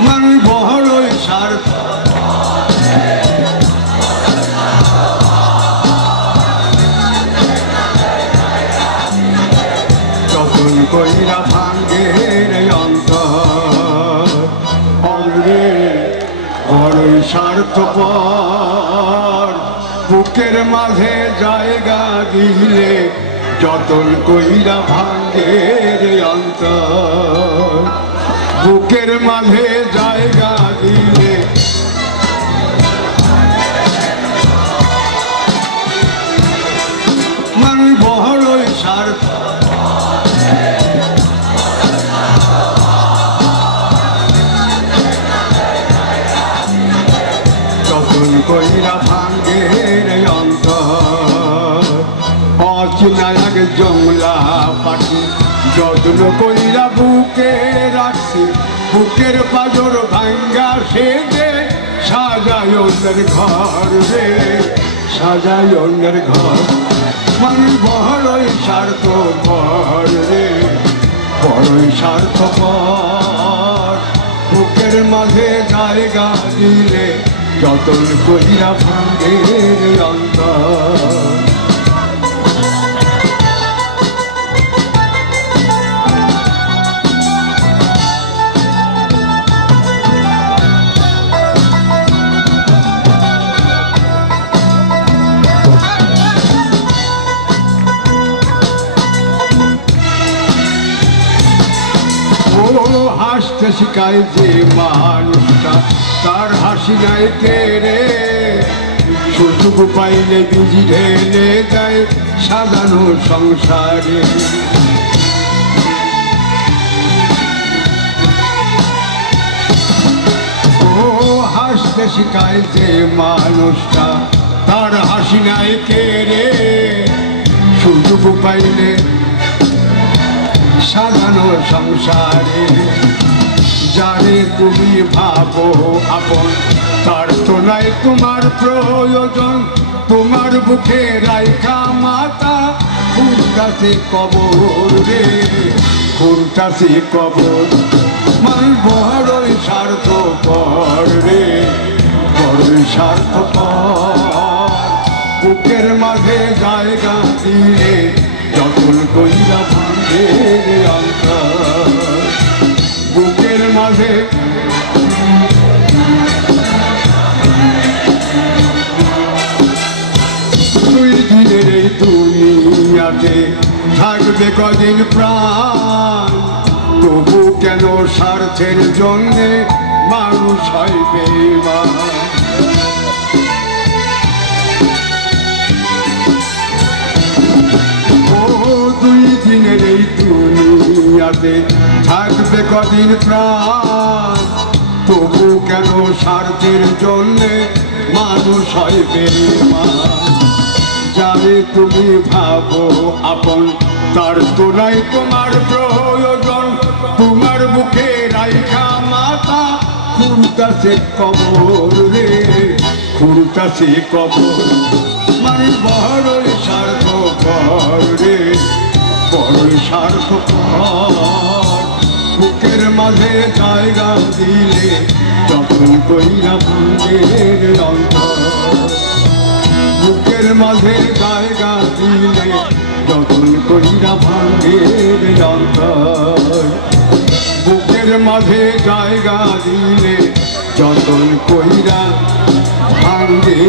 মানুষ বড়ই স্বার্থ যতন কইরা ভাঙ্গে অন্তর অঙ্গে বড়ই স্বার্থপর বুকের মাঝে জায়গা দিলে যতন কইরা ভাঙ্গে অন্তর বুকের মাঝে জায়গা দিলে মানুষ বড়ই স্বার্থ যতন কইরা ভাঙ্গে অন্তর অচেনা এক জংলা পাখি যত্ন কইরা বুকে রাখছি বুকের পাজর ভাঙ্গা সেজে সাজায় অন্যের ঘর রে সাজায় অন্যের ঘর মানুষ বড়ই স্বার্থপর রে বড়ই স্বার্থপর বুকের মাঝে জায়গা দিলে যতন কইরা ভাঙ্গে অন্তর হাসতে শিখায় যে মানুষটা তার হাসি নাই কেড়ে সুযোগ পাইলে বিজি ঢেলে যায় সাজানো সংসারে ও হাসতে শিখায় যে মানুষটা তার হাসি নাই কেড়ে সুযোগ পাইলে সাজানো সংসারে যারে তুমি ভাবো আপন তার তো নাই তোমার প্রয়োজন তোমার বুকে রাইখা মাতা খুঁজতাছে কবর রে খুঁজতাছে কবর মানুষ বড়ই স্বার্থপর রে বড়ই স্বার্থপর বুকের মাঝে জায়গা দিলে যতন কইরা ভাঙ্গে অন্তর বুকের মাঝে দুই দিনের এই দুনিয়াতে থাকবে কদিন প্রাণ তবু কেন স্বার্থের জন্যে মানুষ হয় বেঈমান দুই দিনের এই দুনিয়াতে থাকবে কদিন প্রাণ তবু কেন স্বার্থের জন্যে মানুষ হয় বেঈমান যাবে তুমি ভাবো আপন তার তো নাই তোমার প্রয়োজন তোমার বুকে রাইখা মাতা খুঁড়তাছে কবর রে খুঁড়তাছে কবর মানে বড়ই স্বার্থপর রে বড়ই স্বার্থপর বুকের মাঝে জায়গা দিলে যখন কইরা ভাঙ্গে অন্তর বুকের মাঝে জায়গা দিলে যখন কইরা ভাঙ্গে অন্তর বুকের মাঝে জায়গা দিলে যতন কইরা ভাঙ্গে